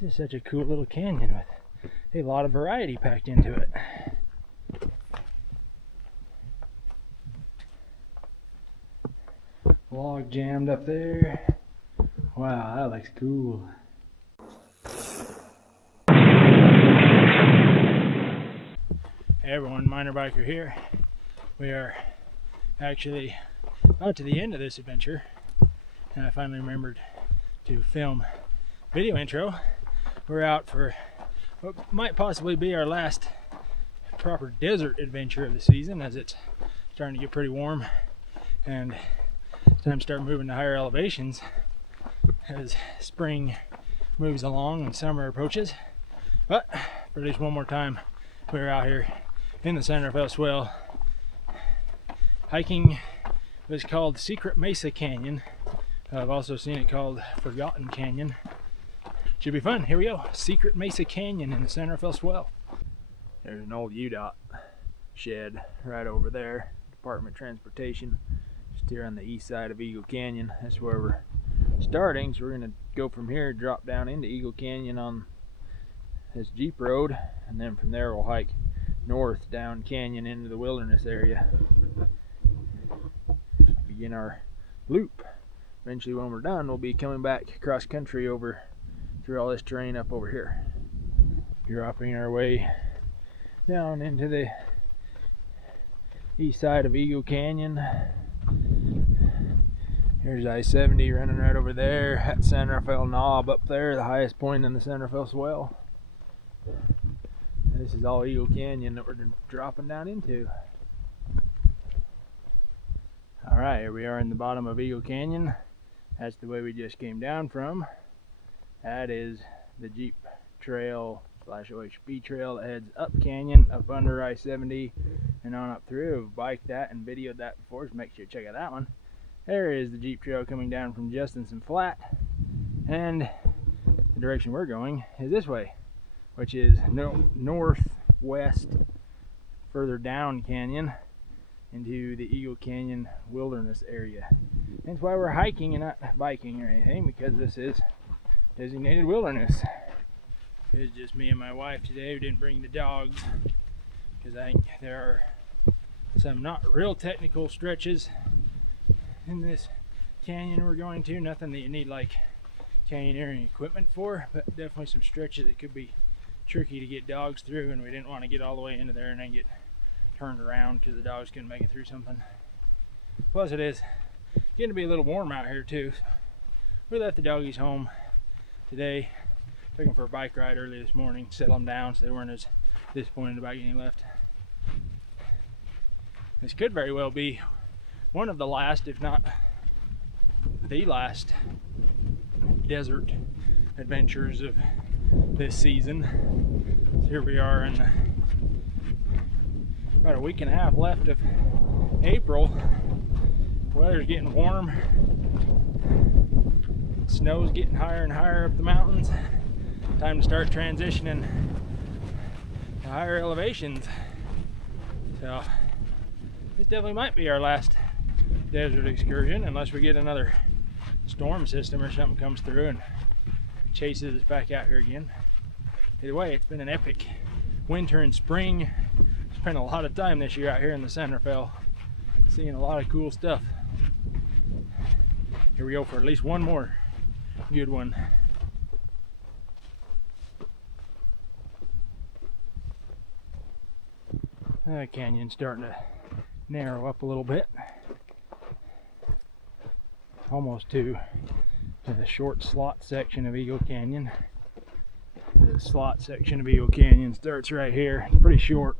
Just such a cool little canyon with a lot of variety packed into it. Log jammed up there. Wow, that looks cool. Hey everyone, MinerBiker here. We are actually about to the end of this adventure, and I finally remembered to film video intro. We're out for what might possibly be our last proper desert adventure of the season, as it's starting to get pretty warm and it's time to start moving to higher elevations as spring moves along and summer approaches. But for at least one more time, we're out here in the center of Swell hiking what's called Secret Mesa Canyon. I've also seen it called Forgotten Canyon. Should be fun. Here we go. Secret Mesa Canyon in the center of Swell. There's an old UDOT shed right over there. Department of Transportation. Just here on the east side of Eagle Canyon. That's where we're starting. So we're going to go from here, drop down into Eagle Canyon on this Jeep road, and then from there we'll hike north down canyon into the wilderness area. Begin our loop. Eventually when we're done, we'll be coming back cross country over through all this terrain up over here. Dropping our way down into the east side of Eagle Canyon. Here's I-70 running right over there at San Rafael Knob up there, the highest point in the San Rafael Swell. This is all Eagle Canyon that we're dropping down into. Alright, here we are in the bottom of Eagle Canyon. That's the way we just came down from. That is the Jeep trail / OHP trail that heads up canyon, up under I-70 and on up through. I've biked that and videoed that before, so make sure you check out that one. There is the Jeep trail coming down from Justinson Flat, and the direction we're going is this way, which is northwest, further down canyon into the Eagle Canyon wilderness area. That's why we're hiking and not biking or anything, because this is designated wilderness. It's just me and my wife today. We didn't bring the dogs because I think there are some not real technical stretches in this canyon we're going to. Nothing that you need like canyoneering equipment for, but definitely some stretches that could be tricky to get dogs through, and we didn't want to get all the way into there and then get turned around because the dogs couldn't make it through something. Plus it is getting to be a little warm out here too. We left the doggies home today, took them for a bike ride early this morning, settle them down so they weren't as disappointed about getting left. This could very well be one of the last, if not the last, desert adventures of this season. So here we are in about a week and a half left of April. Weather's getting warm. Snow's getting higher and higher up the mountains. Time to start transitioning to higher elevations. So this definitely might be our last desert excursion, unless we get another storm system or something comes through and chases us back out here again. Either way, it's been an epic winter and spring. Spent a lot of time this year out here in the San Rafael, seeing a lot of cool stuff. Here we go for at least one more good one. The canyon's starting to narrow up a little bit, almost to the short slot section of Eagle Canyon. The slot section of Eagle Canyon starts right here. It's pretty short.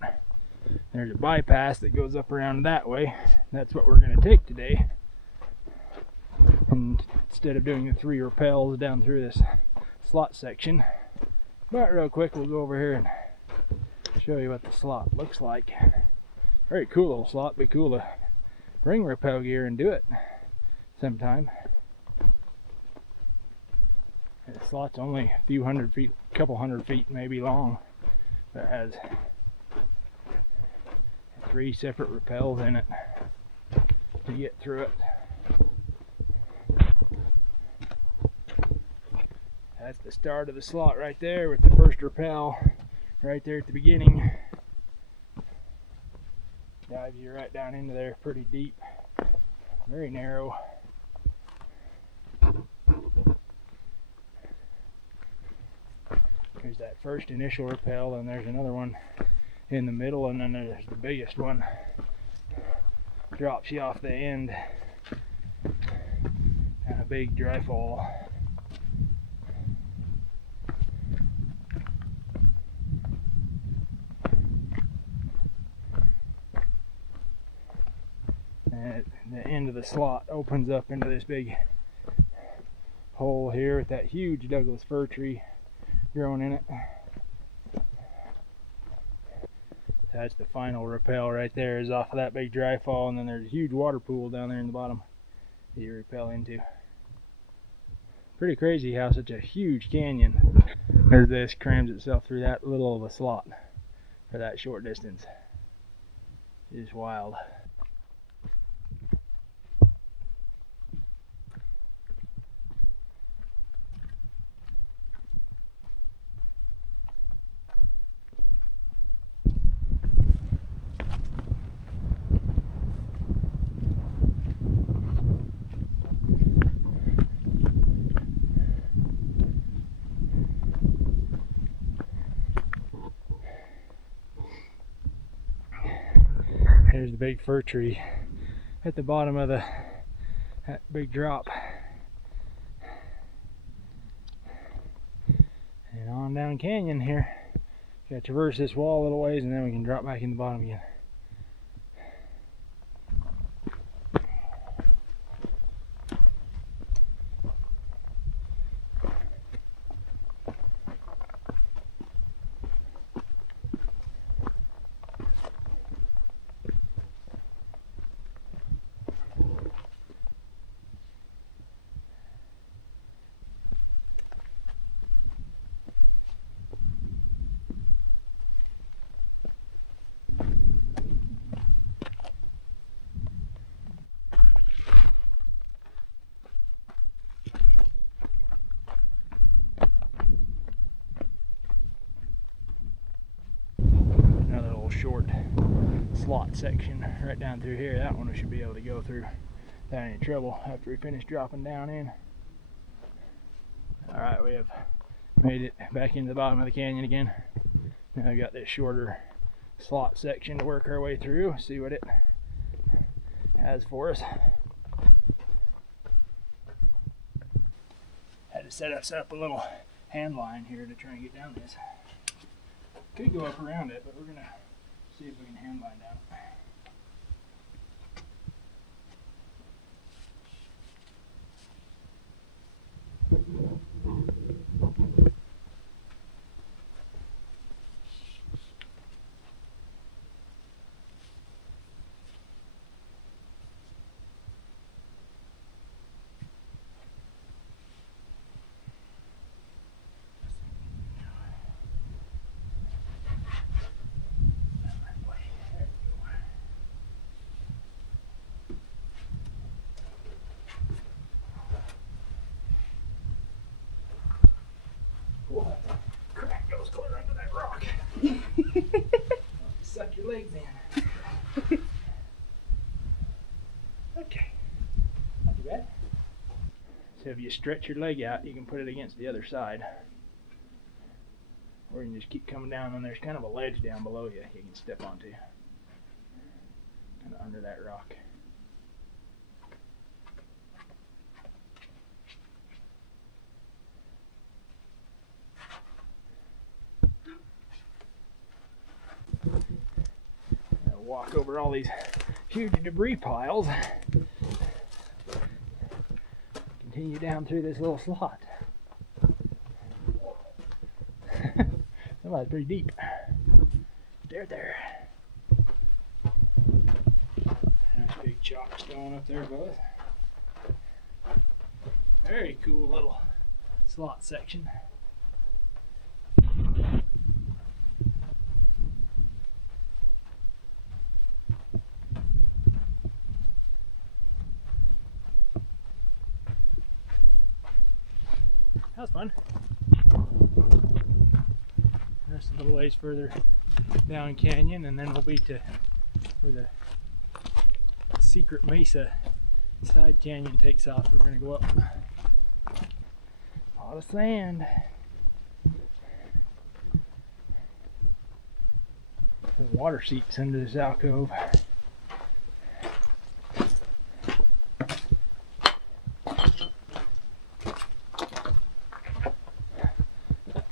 There's a bypass that goes up around that way. That's what we're going to take today. And instead of doing the 3 rappels down through this slot section. But real quick, we'll go over here and show you what the slot looks like. Very cool little slot. Be cool to bring rappel gear and do it sometime. The slot's only a few hundred feet, a couple hundred feet maybe long, but it has 3 separate rappels in it to get through it. That's the start of the slot right there with the first rappel right there at the beginning. Dives you right down into there pretty deep, very narrow. There's that first initial rappel, and there's another one in the middle, and then there's the biggest one. Drops you off the end, and a big dry fall. And the end of the slot opens up into this big hole here with that huge Douglas fir tree growing in it. That's the final rappel right there, is off of that big dry fall, and then there's a huge water pool down there in the bottom that you rappel into. Pretty crazy how such a huge canyon as this crams itself through that little of a slot for that short distance. It's wild. There's the big fir tree at the bottom of that big drop. And on down canyon here. Gotta traverse this wall a little ways, and then we can drop back in the bottom again. Short slot section right down through here. That one we should be able to go through without any trouble after we finish dropping down in. Alright, we have made it back into the bottom of the canyon again. Now we got this shorter slot section to work our way through, see what it has for us. Had to set us up a little hand line here to try and get down this. Could go up around it, but we're gonna see if we can hand line down. Clear under that rock. Suck your legs in. Okay. Not too bad. So if you stretch your leg out, you can put it against the other side. Or you can just keep coming down, and there's kind of a ledge down below you can step onto. Kind of under that rock. Walk over all these huge debris piles. Continue down through this little slot. That's pretty deep. There. Nice big chalk stone up there, both. Very cool little slot section. That was fun. little ways further down canyon, and then we'll be to where the Secret Mesa side canyon takes off. We're going to go up. A lot of sand. The water seeps into this alcove.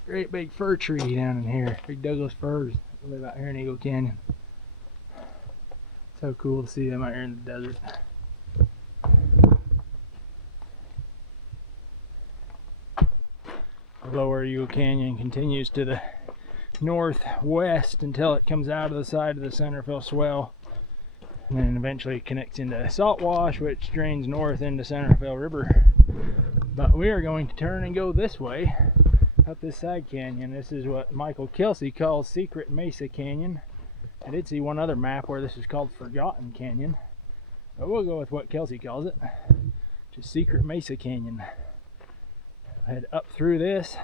Great big fir tree down in here. Big Douglas firs that live out here in Eagle Canyon. So cool to see them out here in the desert. The lower Eagle Canyon continues to the northwest until it comes out of the side of the Centerville Swell, and then eventually connects into Salt Wash, which drains north into Centerville River. But we are going to turn and go this way up this side canyon. This is what Michael Kelsey calls Secret Mesa Canyon. I did see one other map where this is called Forgotten Canyon, but we'll go with what Kelsey calls it, which is Secret Mesa Canyon. Head up through this,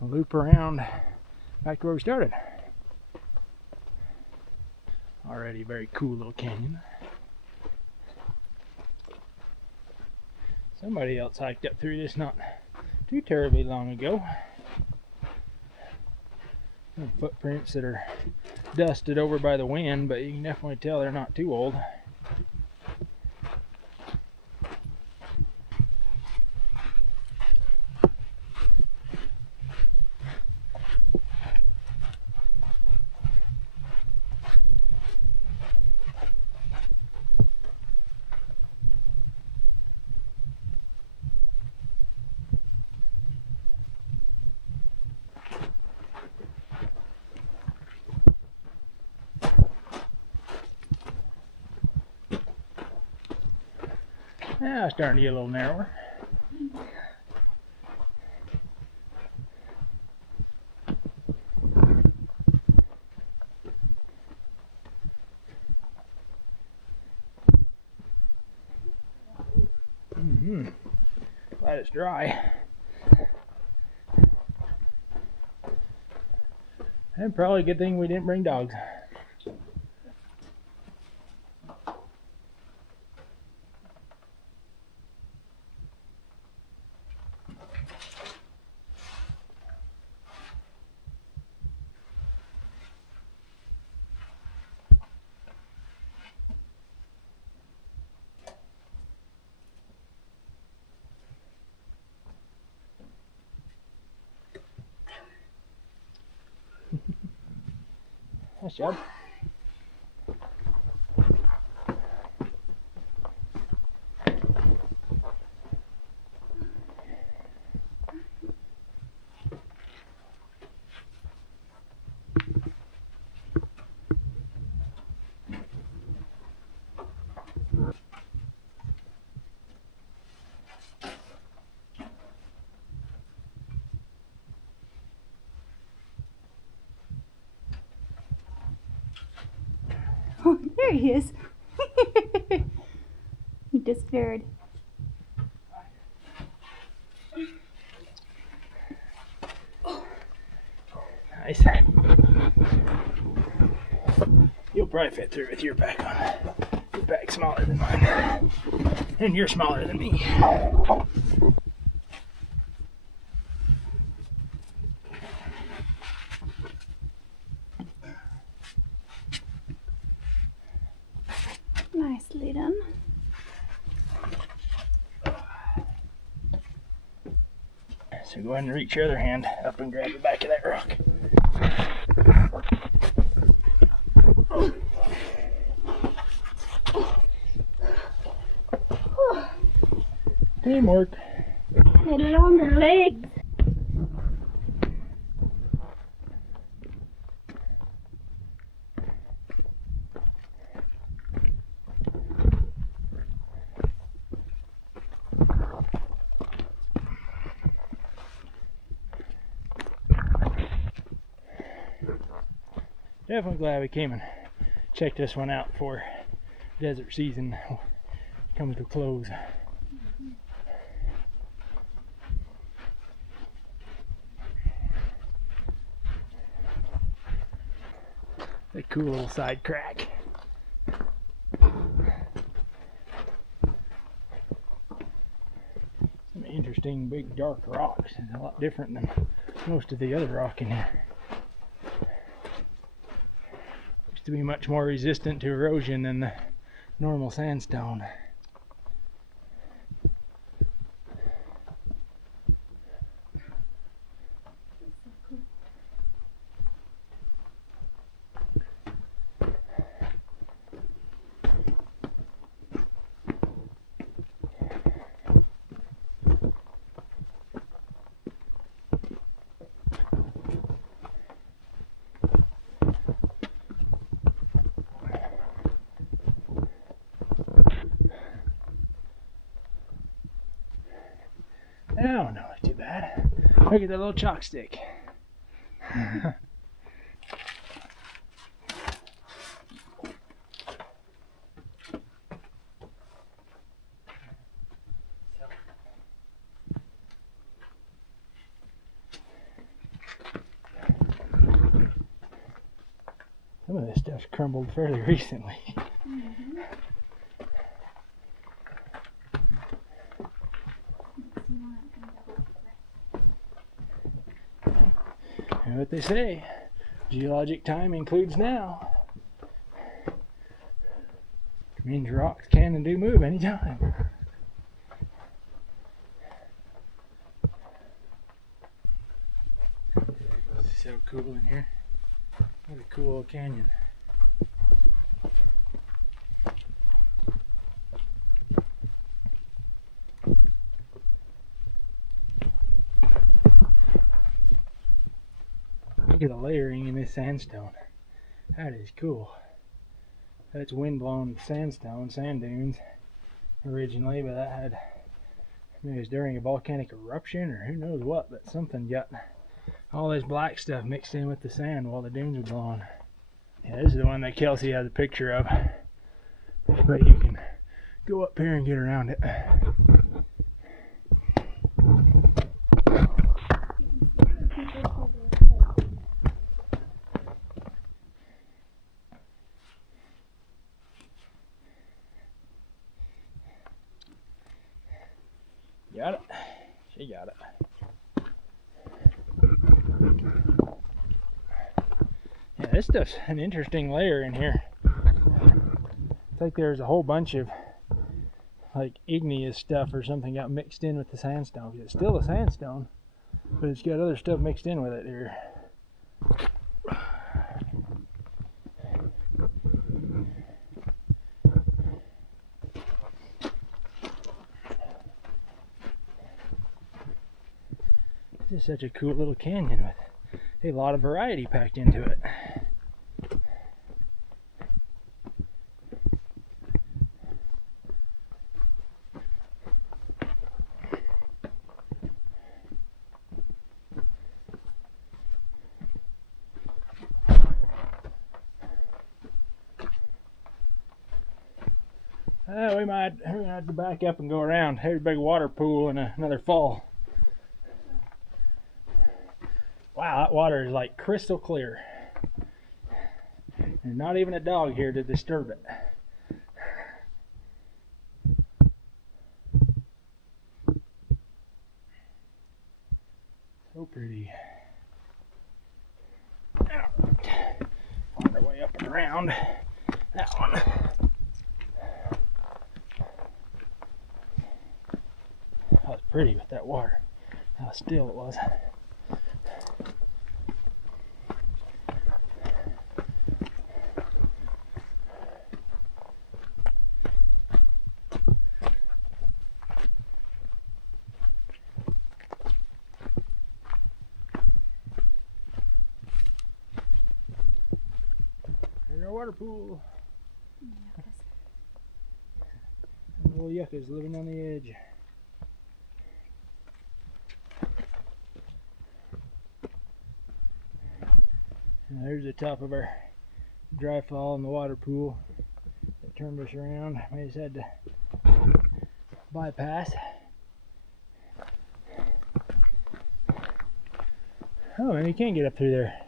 loop around back to where we started. Already a very cool little canyon. Somebody else hiked up through this not too terribly long ago. Some footprints that are dusted over by the wind, but you can definitely tell they're not too old. Now it's starting to get a little narrower. Glad it's dry. And probably a good thing we didn't bring dogs. Nice job. Oh, there he is. He disappeared. Nice. You'll probably fit through with your back on. Your back's smaller than mine. And you're smaller than me. Nicely done. So go ahead and reach your other hand up and grab the back of that rock. Teamwork. Need longer legs. Definitely glad we came and checked this one out before desert season comes to a close. a cool little side crack. Some interesting big dark rocks. It's a lot different than most of the other rock in here. Looks to be much more resistant to erosion than the normal sandstone. Oh, no, not too bad. Look at that little chalk stick. Some of this stuff's crumbled fairly recently. Mm-hmm. You know what they say, geologic time includes now. It means rocks can and do move anytime. It's so cool in here. What a cool old canyon. Look at the layering in this sandstone. That is cool. That's wind-blown sandstone, sand dunes originally, but that had, maybe it was during a volcanic eruption or who knows what, but something got all this black stuff mixed in with the sand while the dunes were blowing. Yeah, this is the one that Kelsey has a picture of, but you can go up here and get around it. Got it. She got it. Yeah, this stuff's an interesting layer in here. It's like there's a whole bunch of like igneous stuff or something got mixed in with the sandstone. It's still a sandstone, but it's got other stuff mixed in with it here. This is such a cool little canyon with a lot of variety packed into it. We might have to back up and go around. Here's a big water pool and another fall. Wow, that water is like crystal clear. There's not even a dog here to disturb it. So pretty. Alright. Find our way up and around that one. That was pretty with that water. How still it was. Water pool. Little yuccas living on the edge. And there's the top of our dry fall in the water pool. It turned us around. We just had to bypass. Oh, and you can't get up through there.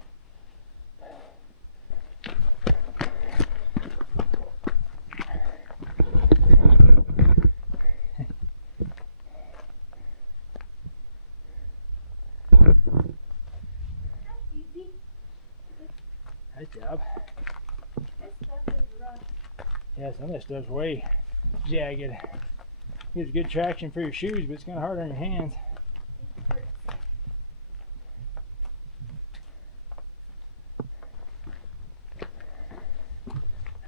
Nice job. This stuff is rough. Yeah, some of this stuff's way jagged. Gives good traction for your shoes, but it's kind of hard on your hands.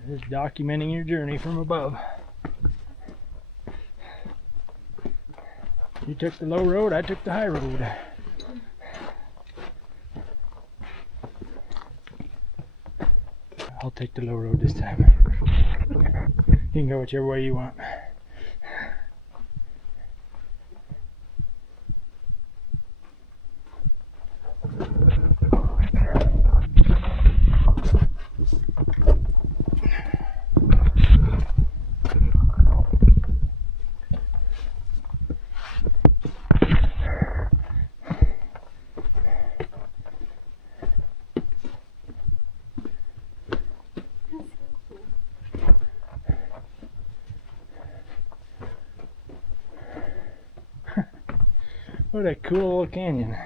Just documenting your journey from above. You took the low road, I took the high road. I'll take the low road this time. You can go whichever way you want. What a cool little canyon.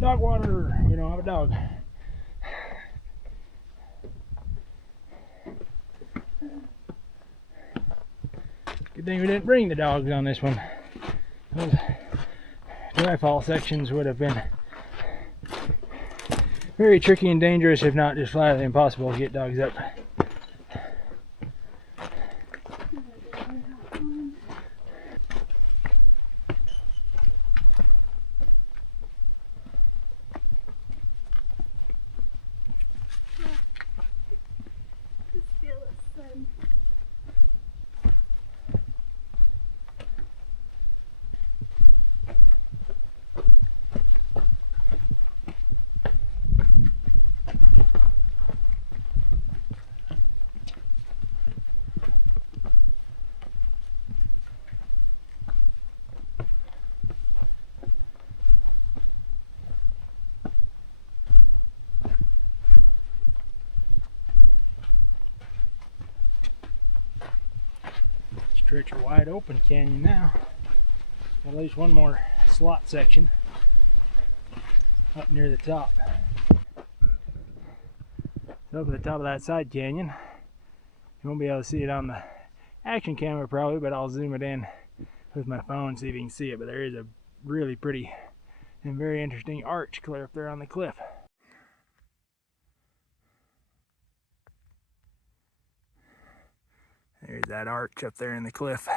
Dog water. We don't have a dog. Good thing we didn't bring the dogs on this one. Those dry fall sections would have been very tricky and dangerous, if not just flatly impossible to get dogs up. Stretch a wide open canyon now. At least one more slot section up near the top. So up at the top of that side canyon, you won't be able to see it on the action camera probably, but I'll zoom it in with my phone, see if you can see it. But there is a really pretty and very interesting arch clear up there on the cliff. There's that arch up there in the cliff.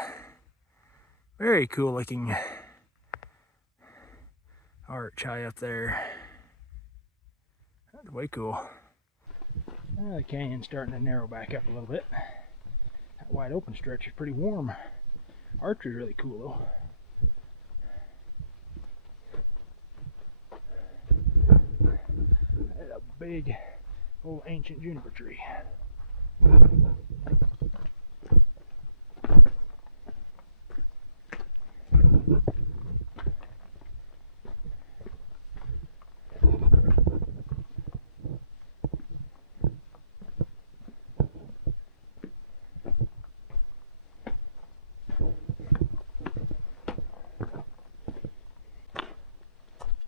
Very cool looking arch high up there. That's way cool. The canyon's starting to narrow back up a little bit. That wide open stretch is pretty warm. Arch is really cool though. There's a big old ancient juniper tree.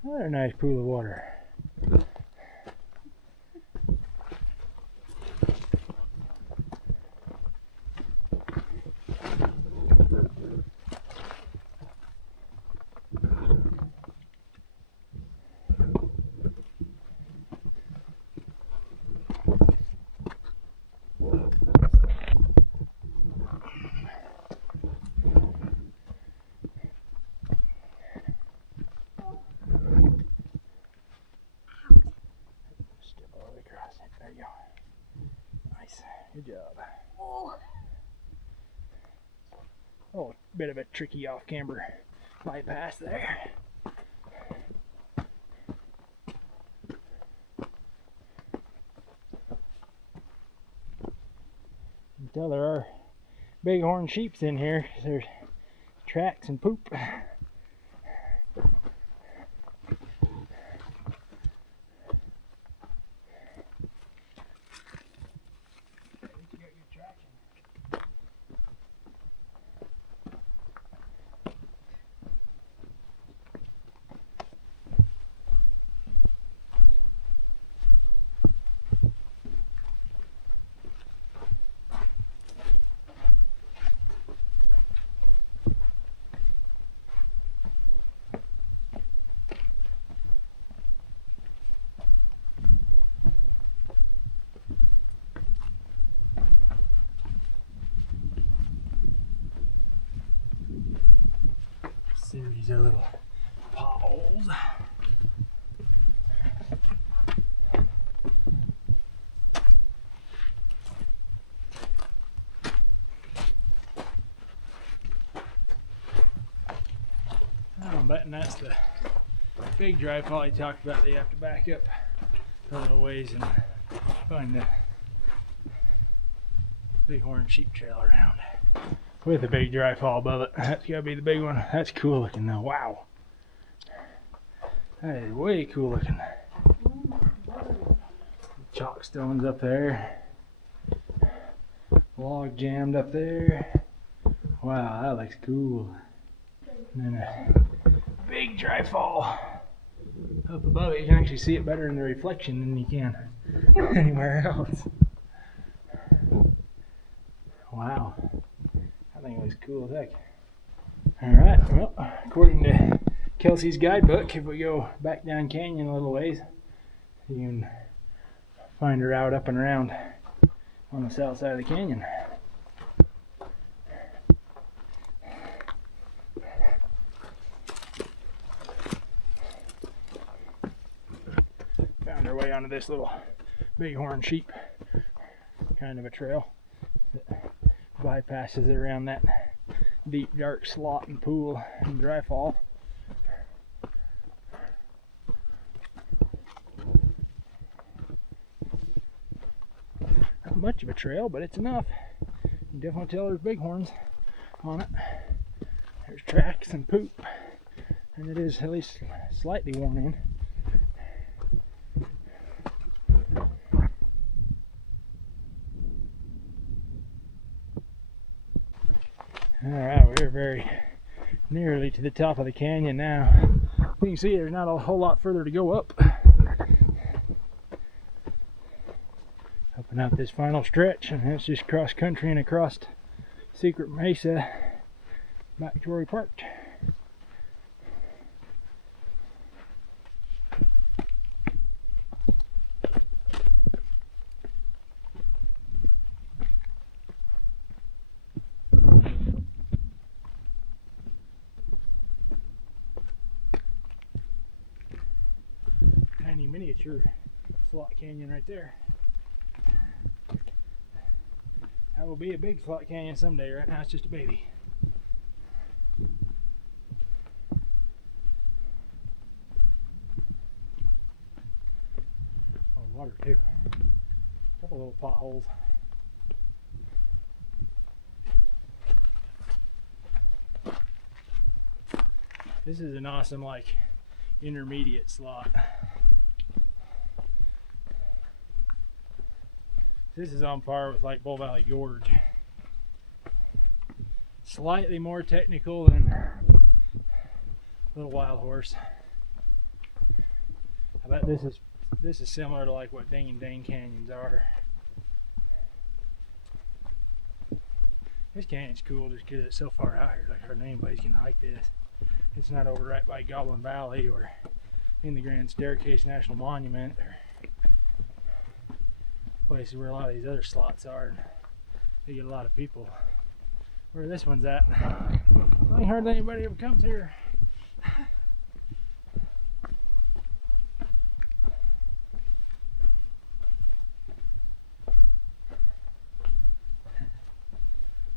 Another nice pool of water. There you go. Nice. Good job. Oh. Oh, bit of a tricky off-camber bypass there. tell there are bighorn sheeps in here. There's tracks and poop. Series of little potholes. I'm betting that's the big dry fall he talked about. They have to back up a little ways and find the bighorn sheep trail around with a big dry fall above it. That's gotta be the big one. That's cool looking though. Wow, that is way cool looking. Chalk stones up there, log jammed up there. Wow, that looks cool. And then a big dry fall up above it. You can actually see it better in the reflection than you can anywhere else. Wow, I think it was cool as heck. Alright, well, according to Kelsey's guidebook, if we go back down canyon a little ways, you can find her out up and around on the south side of the canyon. Found our way onto this little bighorn sheep kind of a trail that bypasses it around that deep dark slot and pool and dry fall. Not much of a trail, but it's enough. You can definitely tell there's bighorns on it. There's tracks and poop, and it is at least slightly worn in. Alright, we're very nearly to the top of the canyon now. You can see there's not a whole lot further to go up. Up and out this final stretch, and it's just cross country and across Secret Mesa back to where we parked. Tiny miniature slot canyon right there. That will be a big slot canyon someday. Right now it's just a baby. Oh, water too. A couple little potholes. This is an awesome like intermediate slot. This is on par with like Bull Valley Gorge. Slightly more technical than Little Wild Horse. I bet this is similar to like what Ding and Dane canyons are. This canyon's cool just because it's so far out here. Like hardly anybody's gonna hike this. It's not over right by Goblin Valley or in the Grand Staircase National Monument or places where a lot of these other slots are, and they get a lot of people. Where this one's at, I ain't hardly anybody ever comes here.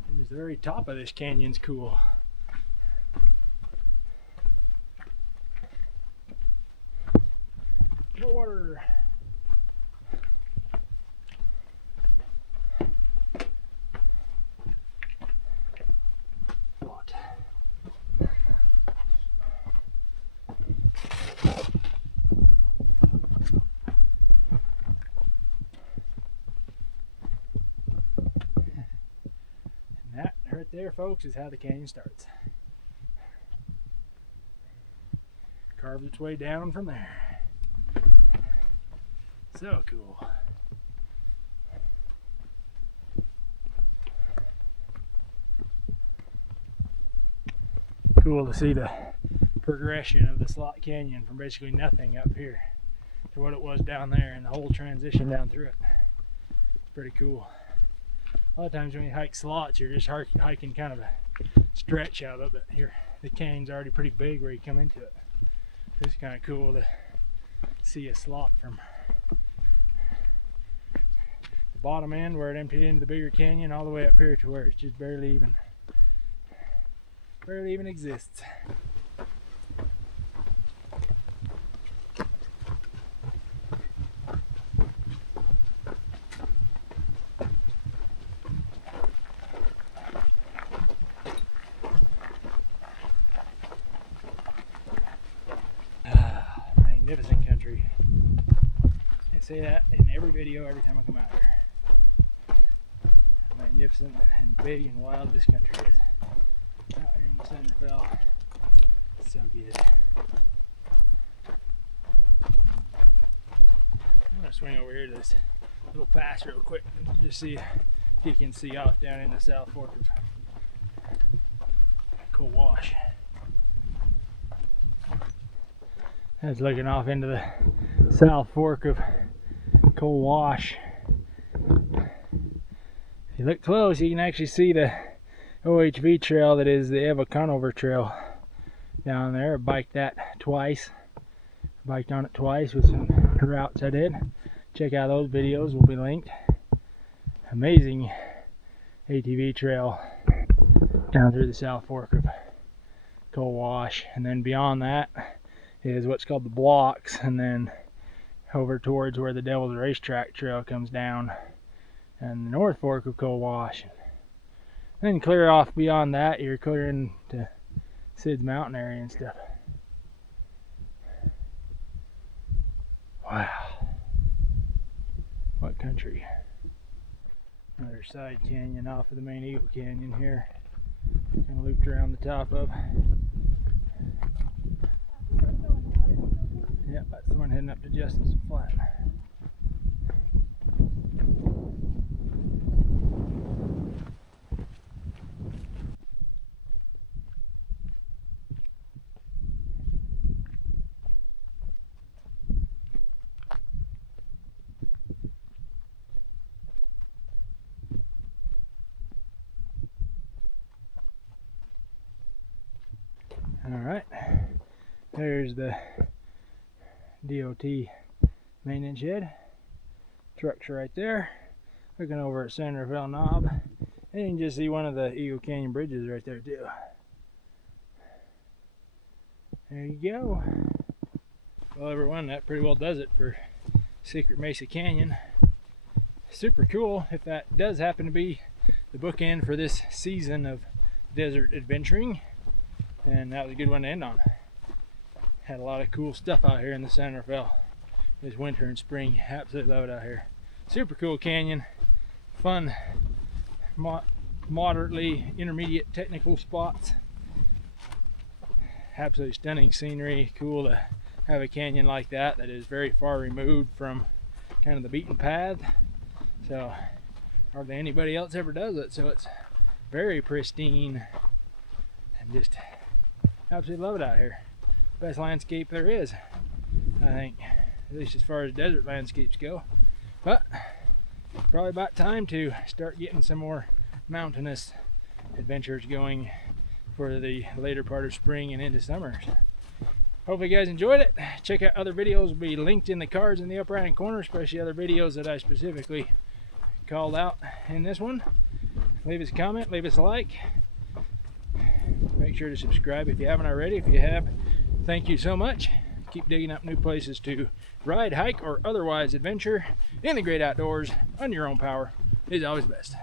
And just the very top of this canyon's cool. More water. folks, is how the canyon starts. Carves its way down from there. So cool. Cool to see the progression of the slot canyon from basically nothing up here to what it was down there, and the whole transition down through it. It's pretty cool. A lot of times when you hike slots, you're just hiking kind of a stretch out of it. Here, the canyon's already pretty big where you come into it. It's kind of cool to see a slot from the bottom end where it emptied into the bigger canyon all the way up here to where it's just barely even exists. Magnificent country. I say that in every video every time I come out here. Magnificent and big and wild this country is. Out here in the San Rafael. So good. I'm gonna swing over here to this little pass real quick and just see if you can see off down in the South Fork of Cold Wash. That's looking off into the South Fork of Cold Wash. If you look close, you can actually see the OHV trail that is the Eva Conover trail down there. I biked that twice. Biked on it twice with some routes I did. Check out those videos, will be linked. Amazing ATV trail down through the South Fork of Cold Wash. And then beyond that is what's called the blocks, and then over towards where the Devil's Racetrack trail comes down, and the North Fork of Cold Wash. Then clear off beyond that, you're clear into Sid's Mountain area and stuff. Wow. What country. Another side canyon off of the main Eagle Canyon here. Kind of looped around the top of. Yep, that's the one heading up to Justice Flat. Alright, there's the DOT maintenance shed. Truck's right there. Looking over at San Rafael Knob. And you can just see one of the Eagle Canyon bridges right there too. There you go. Well everyone, that pretty well does it for Secret Mesa Canyon. Super cool if that does happen to be the bookend for this season of desert adventuring. And that was a good one to end on. Had a lot of cool stuff out here in the San Rafael this winter and spring. Absolutely love it out here. Super cool canyon. Fun, moderately intermediate technical spots. Absolutely stunning scenery. Cool to have a canyon like that is very far removed from kind of the beaten path. So hardly anybody else ever does it. So it's very pristine and just absolutely love it out here. Best landscape there is, I think, at least as far as desert landscapes go. But probably about time to start getting some more mountainous adventures going for the later part of spring and into summer. Hopefully you guys enjoyed it. Check out other videos, will be linked in the cards in the upper right hand corner, especially other videos that I specifically called out in this one. Leave us a comment, leave us a like. Make sure to subscribe if you haven't already. If you have, thank you so much. Keep digging up new places to ride, hike, or otherwise adventure in the great outdoors on your own power is always best.